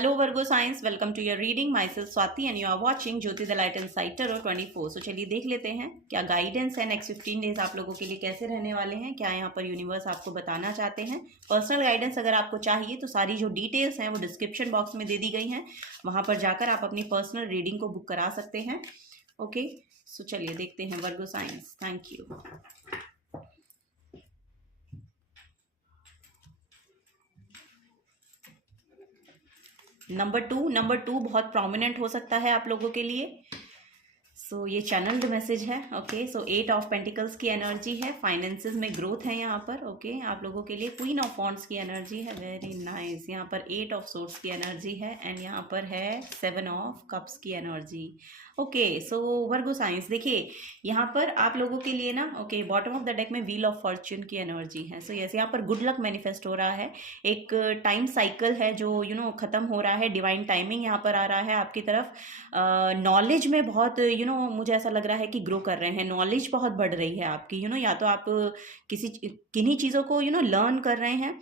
Hello Virgo Signs, welcome to your reading. Myself Swati and you are watching Jyoti the Light Insight Tarot 24. So चलिए देख लेते हैं क्या guidance है next 15 days आप लोगों के लिए कैसे रहने वाले हैं, क्या यहाँ पर यूनिवर्स आपको बताना चाहते हैं। पर्सनल गाइडेंस अगर आपको चाहिए तो सारी जो डिटेल्स हैं वो डिस्क्रिप्शन बॉक्स में दे दी गई हैं, वहाँ पर जाकर आप अपनी पर्सनल रीडिंग को बुक करा सकते हैं। ओके, सो चलिए देखते हैं Virgo signs. Thank you. Number two बहुत प्रोमिनेंट हो सकता है आप लोगों के लिए। सो ये चैनल्ड मैसेज है। ओके, सो 8 ऑफ पेंटिकल्स की एनर्जी है, फाइनेंसेस में ग्रोथ है यहाँ पर। ओके, आप लोगों के लिए क्वीन ऑफ वॉन्ड्स की एनर्जी है, वेरी नाइस। यहाँ पर 8 ऑफ सोर्ड्स की एनर्जी है एंड यहाँ पर है 7 ऑफ कप्स की एनर्जी। ओके, सो वर्गो साइंस देखिए यहाँ पर आप लोगों के लिए ना, okay, bottom of the deck में व्हील ऑफ फॉर्च्यून की एनर्जी है। सो यस, यहाँ पर गुड लक मैनिफेस्ट हो रहा है। एक टाइम साइकिल है जो खत्म हो रहा है, डिवाइन टाइमिंग यहाँ पर आ रहा है आपकी तरफ। नॉलेज में बहुत मुझे ऐसा लग रहा है कि ग्रो कर रहे हैं, नॉलेज बहुत बढ़ रही है आपकी। या तो आप किन्हीं चीज़ों को लर्न कर रहे हैं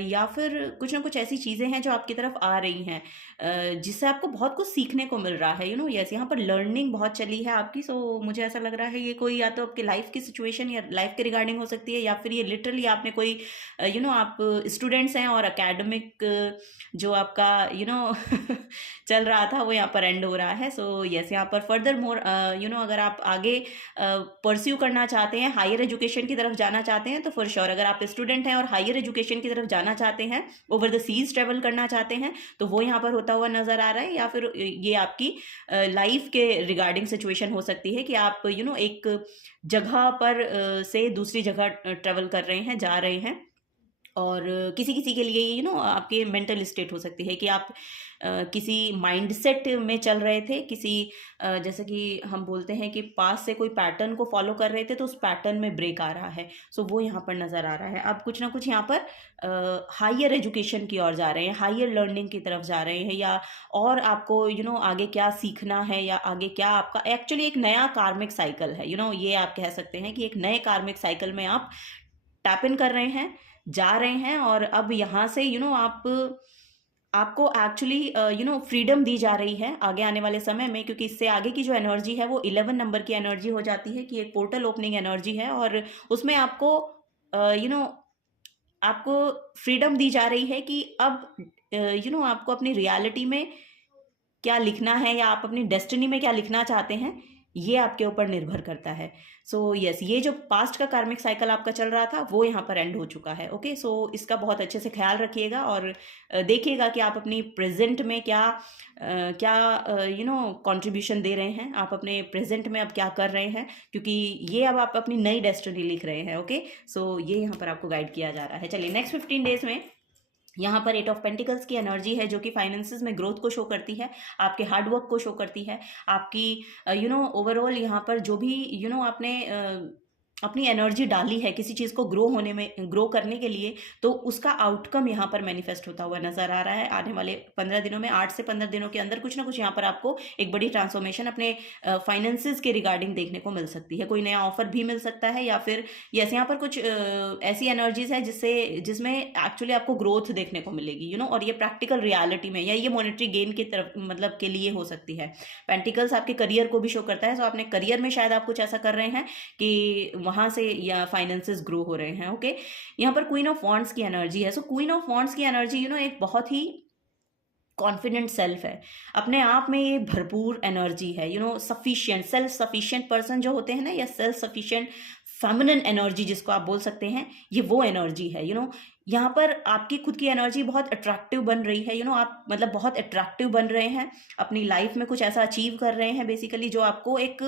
या फिर कुछ ना कुछ ऐसी चीज़ें हैं जो आपकी तरफ आ रही हैं जिससे आपको बहुत कुछ सीखने को मिल रहा है। यस, यहाँ पर लर्निंग बहुत चली है आपकी। सो मुझे ऐसा लग रहा है ये कोई या तो आपके लाइफ की सिचुएशन या लाइफ के रिगार्डिंग हो सकती है, या फिर ये लिटरली आपने कोई आप स्टूडेंट्स हैं और एकेडमिक जो आपका चल रहा था वो यहाँ पर एंड हो रहा है। सो यस, यहाँ पर फर्दर मोर अगर आप आगे परस्यू करना चाहते हैं, हायर एजुकेशन की तरफ जाना चाहते हैं तो फॉर श्योर, अगर आप स्टूडेंट हैं और हायर एजुकेशन की तरफ जाना चाहते हैं, ओवर द सीज ट्रेवल करना चाहते हैं, तो वो यहाँ पर होता हुआ नजर आ रहा है। या फिर ये आपकी लाइफ के रिगार्डिंग सिचुएशन हो सकती है कि आप एक जगह पर से दूसरी जगह ट्रेवल कर रहे हैं, जा रहे हैं। और किसी किसी के लिए आपके मेंटल स्टेट हो सकती है कि आप किसी माइंडसेट में चल रहे थे, किसी जैसे कि हम बोलते हैं कि पास से कोई पैटर्न को फॉलो कर रहे थे तो उस पैटर्न में ब्रेक आ रहा है। सो वो यहाँ पर नज़र आ रहा है। आप कुछ ना कुछ यहाँ पर हायर एजुकेशन की ओर जा रहे हैं, हायर लर्निंग की तरफ जा रहे हैं, या और आपको आगे क्या सीखना है या आगे क्या आपका एक्चुअली एक नया कार्मिक साइकिल है। ये आप कह सकते हैं कि एक नए कार्मिक साइकिल में आप टैप इन कर रहे हैं, जा रहे हैं। और अब यहाँ से आपको एक्चुअली फ्रीडम दी जा रही है आगे आने वाले समय में, क्योंकि इससे आगे की जो एनर्जी है वो 11 नंबर की एनर्जी हो जाती है कि एक पोर्टल ओपनिंग एनर्जी है। और उसमें आपको आपको फ्रीडम दी जा रही है कि अब आपको अपनी रियलिटी में क्या लिखना है या आप अपनी डेस्टिनी में क्या लिखना चाहते हैं, ये आपके ऊपर निर्भर करता है। सो यस, ये जो पास्ट का कार्मिक साइकिल आपका चल रहा था वो यहाँ पर एंड हो चुका है। ओके, सो इसका बहुत अच्छे से ख्याल रखिएगा और देखिएगा कि आप अपनी प्रेजेंट में क्या कंट्रीब्यूशन दे रहे हैं, आप अपने प्रेजेंट में अब क्या कर रहे हैं, क्योंकि ये अब आप अपनी नई डेस्टिनी लिख रहे हैं। ओके, सो ये यहाँ पर आपको गाइड किया जा रहा है। चलिए नेक्स्ट 15 डेज में यहाँ पर 8 ऑफ पेंटिकल्स की एनर्जी है जो कि फाइनेंसेस में ग्रोथ को शो करती है, आपके हार्डवर्क को शो करती है, आपकी ओवरऑल यहाँ पर जो भी आपने अपनी एनर्जी डाली है किसी चीज़ को ग्रो करने के लिए, तो उसका आउटकम यहाँ पर मैनिफेस्ट होता हुआ नजर आ रहा है। आने वाले 15 दिनों में, 8 से 15 दिनों के अंदर कुछ ना कुछ यहाँ पर आपको एक बड़ी ट्रांसफॉर्मेशन अपने फाइनेंसेस के रिगार्डिंग देखने को मिल सकती है। कोई नया ऑफर भी मिल सकता है, या फिर यस, यहाँ पर कुछ ऐसी एनर्जीज है जिसमें एक्चुअली आपको ग्रोथ देखने को मिलेगी और ये प्रैक्टिकल रियलिटी में या ये मॉनेटरी गेन की तरफ मतलब के लिए हो सकती है। पेंटिकल्स आपके करियर को भी शो करता है, तो आपने करियर में शायद आप कुछ ऐसा कर रहे हैं कि वहां से या फाइनेंसेस ग्रो हो रहे हैं। ओके, यहाँ पर क्वीन ऑफ वॉन्ड्स की एनर्जी है। सो क्वीन ऑफ वॉन्ड्स की एनर्जी एक बहुत ही कॉन्फिडेंट सेल्फ है, अपने आप में ये भरपूर एनर्जी है। सफिशिएंट, सेल्फ सफिशिएंट पर्सन जो होते हैं ना, या सेल्फ सफिशिएंट फेमिनिन एनर्जी जिसको आप बोल सकते हैं, ये वो एनर्जी है। यहाँ पर आपकी खुद की एनर्जी बहुत अट्रैक्टिव बन रही है। आप मतलब बहुत अट्रैक्टिव बन रहे हैं, अपनी लाइफ में कुछ ऐसा अचीव कर रहे हैं बेसिकली जो आपको एक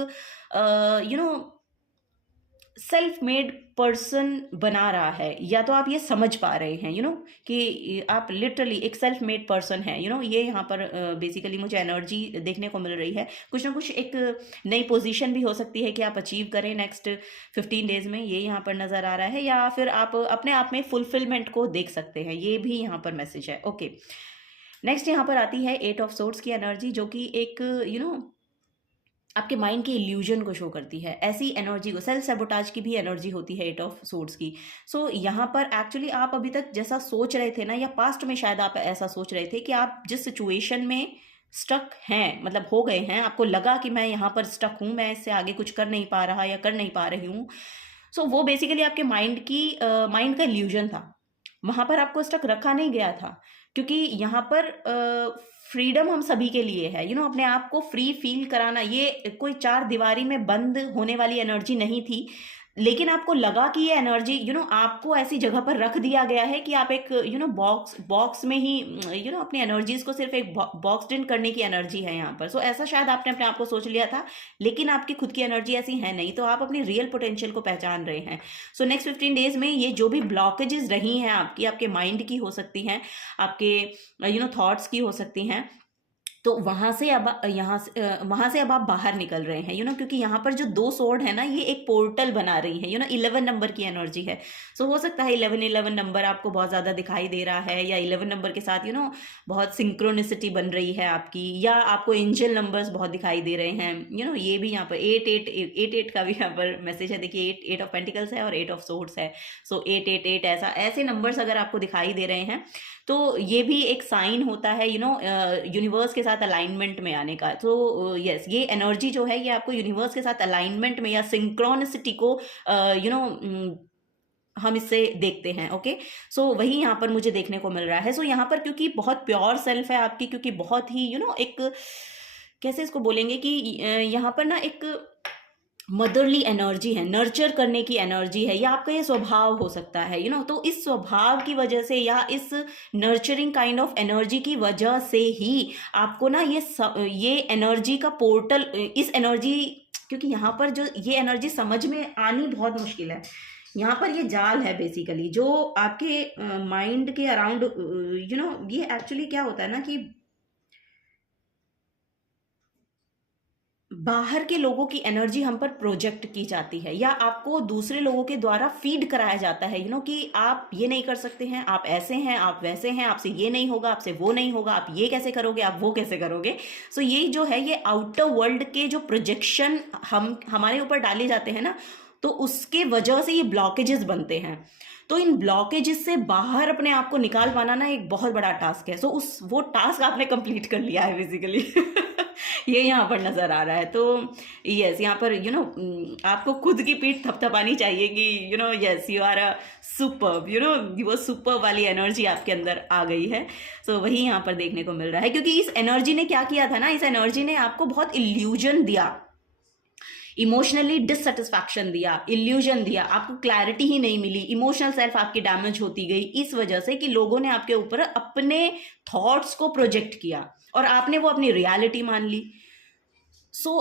सेल्फ मेड पर्सन बना रहा है, या तो आप ये समझ पा रहे हैं कि आप लिटरली एक सेल्फ मेड पर्सन है। ये यहाँ पर बेसिकली मुझे एनर्जी देखने को मिल रही है। कुछ ना कुछ एक नई पोजीशन भी हो सकती है कि आप अचीव करें नेक्स्ट 15 डेज में, ये यहाँ पर नजर आ रहा है। या फिर आप अपने आप में फुलफिलमेंट को देख सकते हैं, ये भी यहाँ पर मैसेज है। ओके, नेक्स्ट यहाँ पर आती है 8 ऑफ सोर्ड्स की एनर्जी जो कि एक आपके माइंड की इल्यूजन को शो करती है, ऐसी एनर्जी को, सेल्फ सेबोटाज की भी एनर्जी होती है 8 ऑफ सोर्ड्स की। सो यहाँ पर एक्चुअली आप अभी तक जैसा सोच रहे थे ना, या पास्ट में शायद आप ऐसा सोच रहे थे कि आप जिस सिचुएशन में स्टक हैं, मतलब हो गए हैं, आपको लगा कि मैं यहाँ पर स्टक हूँ, मैं इससे आगे कुछ कर नहीं पा रहा या कर नहीं पा रही हूँ। सो वो बेसिकली आपके माइंड का इल्यूजन था, वहां पर आपको स्टक रखा नहीं गया था, क्योंकि यहाँ पर फ्रीडम हम सभी के लिए है। अपने आप को फ्री फील कराना, ये कोई चार दीवारी में बंद होने वाली एनर्जी नहीं थी, लेकिन आपको लगा कि ये एनर्जी आपको ऐसी जगह पर रख दिया गया है कि आप एक बॉक्स में ही अपनी एनर्जीज को सिर्फ एक बॉक्स इन करने की एनर्जी है यहाँ पर। सो ऐसा शायद आपने अपने आप को सोच लिया था, लेकिन आपकी खुद की एनर्जी ऐसी है नहीं, तो आप अपनी रियल पोटेंशियल को पहचान रहे हैं। सो नेक्स्ट 15 डेज में ये जो भी ब्लॉकेजेस रही हैं आपकी, आपके माइंड की हो सकती हैं, आपके थॉट्स की हो सकती हैं, तो वहां से अब आप बाहर निकल रहे हैं, क्योंकि यहाँ पर जो 2 स्वॉर्ड है ना, ये एक पोर्टल बना रही है, 11 नंबर की एनर्जी है। सो हो सकता है 11 नंबर आपको बहुत ज्यादा दिखाई दे रहा है, या 11 नंबर के साथ बहुत सिंक्रोनिसिटी बन रही है आपकी, या आपको एंजल नंबर्स बहुत दिखाई दे रहे हैं। ये भी यहाँ पर 8 का भी यहाँ पर मैसेज है, देखिए 8 ऑफ पेंटिकल्स है और 8 ऑफ सोर्ड्स है। सो 8 ऐसे नंबर्स अगर आपको दिखाई दे रहे हैं, तो ये भी एक साइन होता है यूनिवर्स के साथ अलाइनमेंट में आने का। तो यस, ये एनर्जी जो है ये आपको यूनिवर्स के साथ अलाइनमेंट में या सिंक्रोनिसिटी को हम इससे देखते हैं। ओके, सो वही यहाँ पर मुझे देखने को मिल रहा है। सो यहाँ पर क्योंकि बहुत प्योर सेल्फ है आपकी, क्योंकि बहुत ही एक कैसे इसको बोलेंगे कि यहाँ पर ना एक मदरली एनर्जी है, नर्चर करने की एनर्जी है, या आपका ये स्वभाव हो सकता है तो इस स्वभाव की वजह से या इस नर्चरिंग काइंड ऑफ एनर्जी की वजह से ही आपको ना ये एनर्जी का पोर्टल, इस एनर्जी, क्योंकि यहाँ पर जो ये एनर्जी समझ में आनी बहुत मुश्किल है। यहाँ पर ये जाल है बेसिकली जो आपके माइंड के अराउंड ये एक्चुअली क्या होता है ना कि बाहर के लोगों की एनर्जी हम पर प्रोजेक्ट की जाती है, या आपको दूसरे लोगों के द्वारा फीड कराया जाता है कि आप ये नहीं कर सकते हैं, आप ऐसे हैं, आप वैसे हैं, आपसे ये नहीं होगा, आपसे वो नहीं होगा, आप ये कैसे करोगे, आप वो कैसे करोगे। सो ये जो है ये आउटर वर्ल्ड के जो प्रोजेक्शन हमारे ऊपर डाले जाते हैं ना, तो उसके वजह से ये ब्लॉकेजेस बनते हैं। तो इन ब्लॉकेजेस से बाहर अपने आप को निकाल पाना ना एक बहुत बड़ा टास्क है। सो वो टास्क आपने कंप्लीट कर लिया है बेसिकली ये यहाँ पर नजर आ रहा है। तो यस, यहाँ पर आपको खुद की पीठ थपथपानी चाहिए कि yes you are a superb, वो सुपर वाली एनर्जी आपके अंदर आ गई है। सो वही यहाँ पर देखने को मिल रहा है, क्योंकि इस एनर्जी ने क्या किया था ना, इस एनर्जी ने आपको बहुत इल्यूजन दिया, इमोशनली डिससेटिस्फैक्शन दिया, इल्यूजन दिया, आपको क्लैरिटी ही नहीं मिली, इमोशनल सेल्फ आपकी डैमेज होती गई, इस वजह से कि लोगों ने आपके ऊपर अपने थॉट्स को प्रोजेक्ट किया और आपने वो अपनी रियलिटी मान ली। सो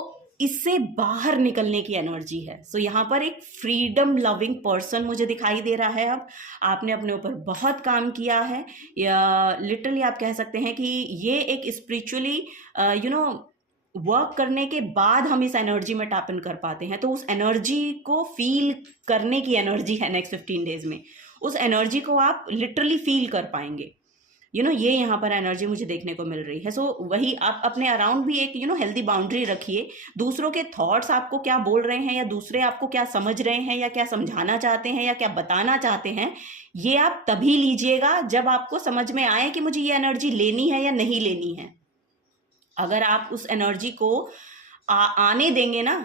इससे बाहर निकलने की एनर्जी है। सो यहाँ पर एक फ्रीडम लविंग पर्सन मुझे दिखाई दे रहा है। अब आपने अपने ऊपर बहुत काम किया है, या लिटरली आप कह सकते हैं कि ये एक स्पिरिचुअली वर्क करने के बाद हम इस एनर्जी में टैप इन कर पाते हैं। तो उस एनर्जी को फील करने की एनर्जी है नेक्स्ट 15 डेज में, उस एनर्जी को आप लिटरली फील कर पाएंगे। ये यहाँ पर एनर्जी मुझे देखने को मिल रही है। सो वही आप अपने अराउंड भी एक हेल्दी बाउंड्री रखिए। दूसरों के थॉट्स आपको क्या बोल रहे हैं, या दूसरे आपको क्या समझ रहे हैं, या क्या समझाना चाहते हैं, या क्या बताना चाहते हैं, ये आप तभी लीजिएगा जब आपको समझ में आए कि मुझे ये एनर्जी लेनी है या नहीं लेनी है। अगर आप उस एनर्जी को आने देंगे ना,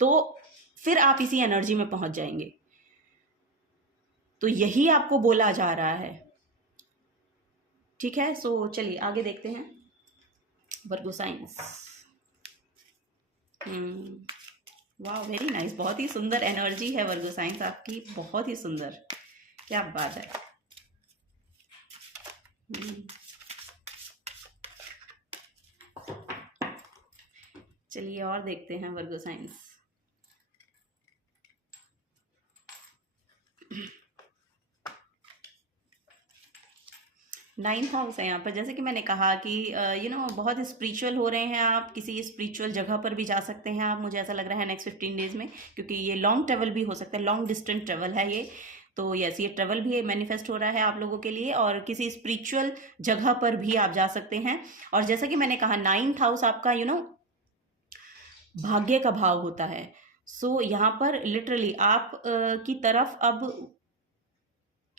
तो फिर आप इसी एनर्जी में पहुंच जाएंगे। तो यही आपको बोला जा रहा है, ठीक है। सो चलिए आगे देखते हैं वर्गो साइंस। वाह, वेरी नाइस, बहुत ही सुंदर एनर्जी है वर्गो साइंस आपकी, बहुत ही सुंदर, क्या बात है। चलिए और देखते हैं वर्गो साइंस। नाइन्थ हाउस है यहाँ पर, जैसे कि मैंने कहा कि बहुत स्पिरिचुअल हो रहे हैं आप, किसी स्पिरिचुअल जगह पर भी जा सकते हैं आप, मुझे ऐसा लग रहा है नेक्स्ट 15 डेज में, क्योंकि ये लॉन्ग ट्रेवल भी हो सकता है, लॉन्ग डिस्टेंस ट्रेवल है ये। तो यस, ये ट्रेवल भी मैनिफेस्ट हो रहा है आप लोगों के लिए, और किसी स्पिरिचुअल जगह पर भी आप जा सकते हैं। और जैसा कि मैंने कहा 9th हाउस आपका भाग्य का भाव होता है। सो यहाँ पर लिटरली आप की तरफ अब,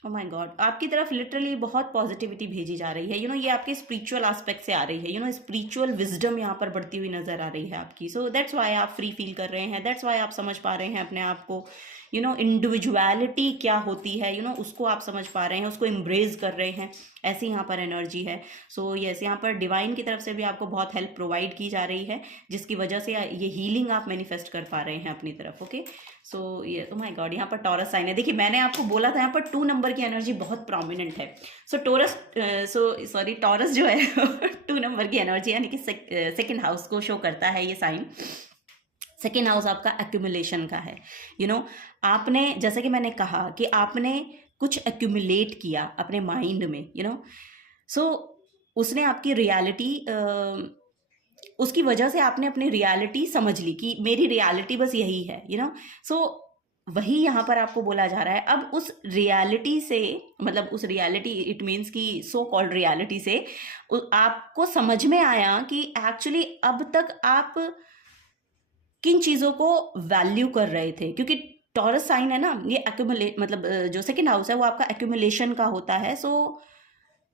ओ माय गॉड, आपकी तरफ लिटरली बहुत पॉजिटिविटी भेजी जा रही है। ये आपके स्पिरिचुअल एस्पेक्ट से आ रही है। स्पिरिचुअल विजडम यहाँ पर बढ़ती हुई नजर आ रही है आपकी। सो दैट्स वाई आप फ्री फील कर रहे हैं, दैट्स वाई आप समझ पा रहे हैं अपने आप को। इंडिविजुअलिटी क्या होती है, उसको आप समझ पा रहे हैं, उसको एम्ब्रेस कर रहे हैं। ऐसी यहाँ पर एनर्जी है। सो यस, यहाँ पर डिवाइन की तरफ से भी आपको बहुत हेल्प प्रोवाइड की जा रही है, जिसकी वजह से ये हीलिंग आप मैनिफेस्ट कर पा रहे हैं अपनी तरफ। ओके, सो ये, ओ माय गॉड, यहाँ पर टॉरस साइन है। देखिए, मैंने आपको बोला था यहाँ पर 2 नंबर की एनर्जी बहुत प्रोमिनेंट है। सो टॉरस जो है 2 नंबर की एनर्जी, यानी कि सेकेंड हाउस को शो करता है ये साइन। सेकेंड हाउस आपका एक्यूमुलेशन का है। आपने, जैसे कि मैंने कहा कि आपने कुछ एक्यूमुलेट किया अपने माइंड में, सो उसने आपकी रियलिटी, उसकी वजह से आपने अपनी रियलिटी समझ ली कि मेरी रियलिटी बस यही है, सो वही यहाँ पर आपको बोला जा रहा है। अब उस रियलिटी से, मतलब उस रियलिटी, इट मीन्स कि सो कॉल्ड रियलिटी से आपको समझ में आया कि एक्चुअली अब तक आप किन चीज़ों को वैल्यू कर रहे थे। क्योंकि टॉरस साइन है ना, ये एक्यूमुलेट, मतलब जो सेकेंड हाउस है वो आपका एक्यूमुलेशन का होता है। सो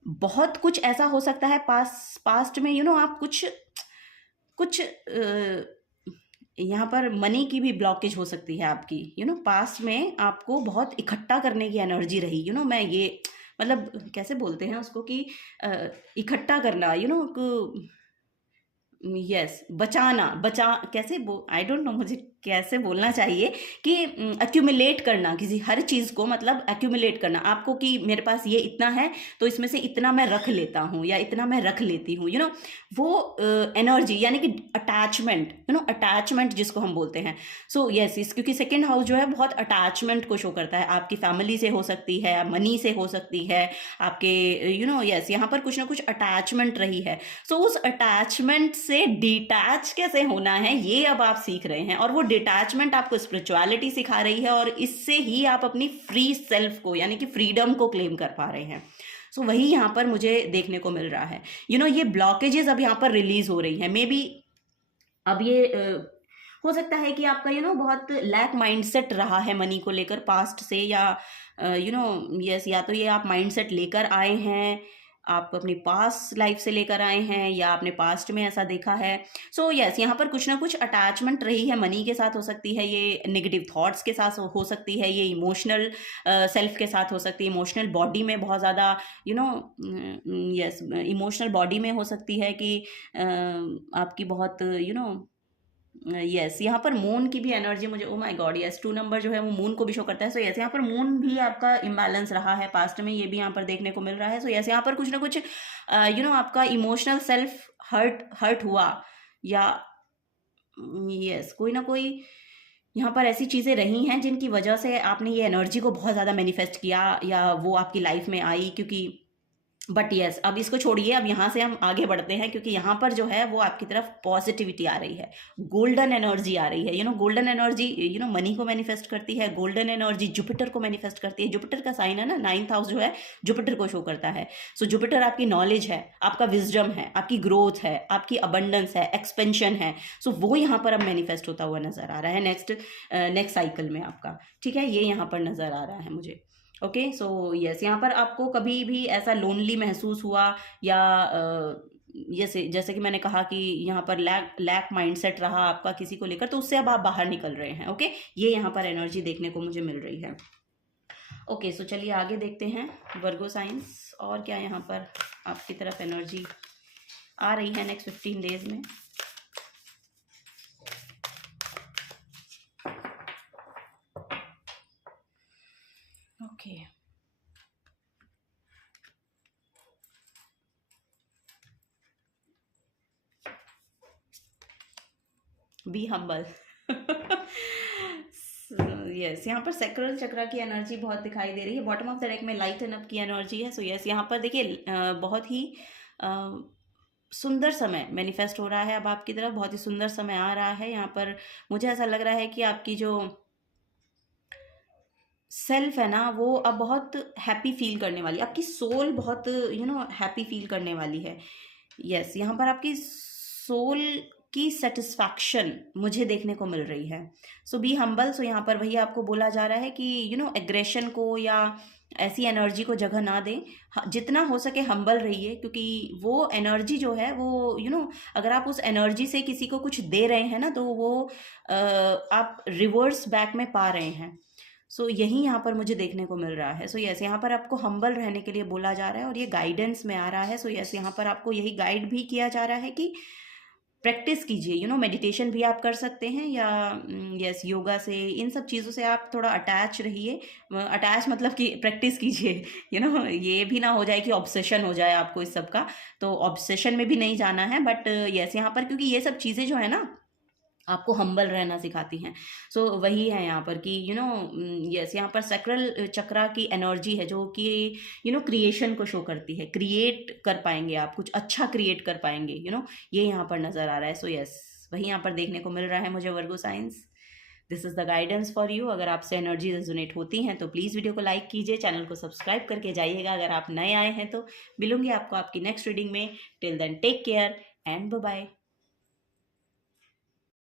बहुत कुछ ऐसा हो सकता है पास्ट में, आप कुछ यहाँ पर मनी की भी ब्लॉकेज हो सकती है आपकी। पास्ट में आपको बहुत इकट्ठा करने की एनर्जी रही। मैं ये, मतलब कैसे बोलते हैं उसको कि इकट्ठा करना, यस, कैसे आई डोंट नो, मुझे कैसे बोलना चाहिए कि एक्यूमुलेट करना किसी हर चीज़ को, मतलब एक्यूमुलेट करना आपको कि मेरे पास ये इतना है तो इसमें से इतना मैं रख लेता हूँ या इतना मैं रख लेती हूँ। वो एनर्जी, यानी कि अटैचमेंट जिसको हम बोलते हैं। सो यस, क्योंकि सेकेंड हाउस जो है बहुत अटैचमेंट को शो करता है। आपकी फैमिली से हो सकती है, मनी से हो सकती है, आपके यस, यहाँ पर कुछ ना कुछ अटैचमेंट रही है। सो उस अटैचमेंट से डिटैच कैसे होना है ये अब आप सीख रहे हैं, और वो डिटैचमेंट आपको स्पिरिचुअलिटी सिखा रही है, और इससे ही आप अपनी फ्री सेल्फ को, यानी कि फ्रीडम को क्लेम कर पा रहे हैं। सो वही यहाँ पर मुझे देखने को मिल रहा है। ये ब्लॉकेजेस अब यहाँ पर रिलीज हो रही हैं। मे बी अब ये हो सकता है कि आपका बहुत लैक माइंडसेट रहा है मनी को लेकर पास्ट से, या यस, या तो ये आप माइंडसेट लेकर आए हैं, आप अपनी पास्ट लाइफ से लेकर आए हैं, या आपने पास्ट में ऐसा देखा है। सो यस, यहाँ पर कुछ ना कुछ अटैचमेंट रही है। मनी के साथ हो सकती है, ये नेगेटिव थॉट्स के साथ हो सकती है, ये इमोशनल सेल्फ के साथ हो सकती है, इमोशनल बॉडी में बहुत ज़्यादा यस, इमोशनल बॉडी में हो सकती है कि आपकी बहुत यस, यहाँ पर मून की भी एनर्जी मुझे, oh my God, yes, 2 number जो है वो मून को भी शो करता है। सो यस, यहाँ पर मून भी आपका इम्बैलेंस रहा है पास्ट में, ये भी यहाँ पर देखने को मिल रहा है। सो यस, यहाँ पर कुछ ना कुछ आपका इमोशनल सेल्फ हर्ट हुआ, या यस, कोई ना कोई यहाँ पर ऐसी चीज़ें रही हैं जिनकी वजह से आपने ये एनर्जी को बहुत ज़्यादा मैनिफेस्ट किया, या वो आपकी लाइफ में आई। क्योंकि बट यस, अब इसको छोड़िए, अब यहाँ से हम आगे बढ़ते हैं, क्योंकि यहाँ पर जो है वो आपकी तरफ पॉजिटिविटी आ रही है, गोल्डन एनर्जी आ रही है। गोल्डन एनर्जी मनी को मैनिफेस्ट करती है, गोल्डन एनर्जी जुपिटर को मैनिफेस्ट करती है। जुपिटर का साइन है ना, 9th हाउस जो है जुपिटर को शो करता है। सो जुपिटर आपकी नॉलेज है, आपका विजडम है, आपकी ग्रोथ है, आपकी अबंडेंस है, एक्सपेंशन है। सो वो यहाँ पर अब मैनिफेस्ट होता हुआ नजर आ रहा है नेक्स्ट साइकिल में आपका। ठीक है, ये यहाँ पर नजर आ रहा है मुझे। ओके, सो यस, यहाँ पर आपको कभी भी ऐसा लोनली महसूस हुआ, या जैसे कि मैंने कहा कि यहाँ पर लैक माइंडसेट रहा आपका किसी को लेकर, तो उससे अब आप बाहर निकल रहे हैं। ओके, ये यहाँ पर एनर्जी देखने को मुझे मिल रही है। ओके, सो चलिए आगे देखते हैं वर्गो साइंस, और क्या यहाँ पर आपकी तरफ एनर्जी आ रही है नेक्स्ट 15 डेज में। Okay, be humble. यस, यहाँ पर सैक्रल चक्र की एनर्जी बहुत दिखाई दे रही है। बॉटम ऑफ द डेक में लाइटन अप की एनर्जी है। सो यस, यहाँ पर देखिए बहुत ही सुंदर समय मैनिफेस्ट हो रहा है अब आपकी तरफ, बहुत ही सुंदर समय आ रहा है। यहाँ पर मुझे ऐसा लग रहा है कि आपकी जो सेल्फ है ना, वो अब बहुत हैप्पी फील करने वाली, आपकी सोल बहुत हैप्पी फील करने वाली है। यस, यहाँ पर आपकी सोल की सेटिस्फैक्शन मुझे देखने को मिल रही है। सो बी हम्बल। सो यहाँ पर वही आपको बोला जा रहा है कि एग्रेशन को या ऐसी एनर्जी को जगह ना दें, जितना हो सके हम्बल रहिए, क्योंकि वो एनर्जी जो है वो अगर आप उस एनर्जी से किसी को कुछ दे रहे हैं ना, तो वो आप रिवर्स बैक में पा रहे हैं। सो यही यहाँ पर मुझे देखने को मिल रहा है। सो यस, यहाँ पर आपको हम्बल रहने के लिए बोला जा रहा है और ये गाइडेंस में आ रहा है। सो यस, यहाँ पर आपको यही गाइड भी किया जा रहा है कि प्रैक्टिस कीजिए, मेडिटेशन भी आप कर सकते हैं, या यस योगा से, इन सब चीज़ों से आप थोड़ा अटैच रहिए। अटैच मतलब कि प्रैक्टिस कीजिए, ये भी ना हो जाए कि ऑब्सेशन हो जाए आपको इस सब का। तो ऑब्सेशन में भी नहीं जाना है, बट यस यहाँ पर क्योंकि ये सब चीज़ें जो है ना आपको हम्बल रहना सिखाती हैं। सो वही है यहाँ पर कि यस यहाँ पर सैक्रल चक्रा की एनर्जी है जो कि क्रिएशन को शो करती है। क्रिएट कर पाएंगे आप, कुछ अच्छा क्रिएट कर पाएंगे, ये यहाँ पर नज़र आ रहा है। सो यस, वही यहाँ पर देखने को मिल रहा है मुझे Virgo signs. This is the guidance for you. अगर आपसे एनर्जी रेजोनेट होती हैं तो प्लीज़ वीडियो को लाइक कीजिए, चैनल को सब्सक्राइब करके जाइएगा अगर आप नए आए हैं तो। मिलूंगी आपको आपकी नेक्स्ट रीडिंग में। Till then take care and bye bye.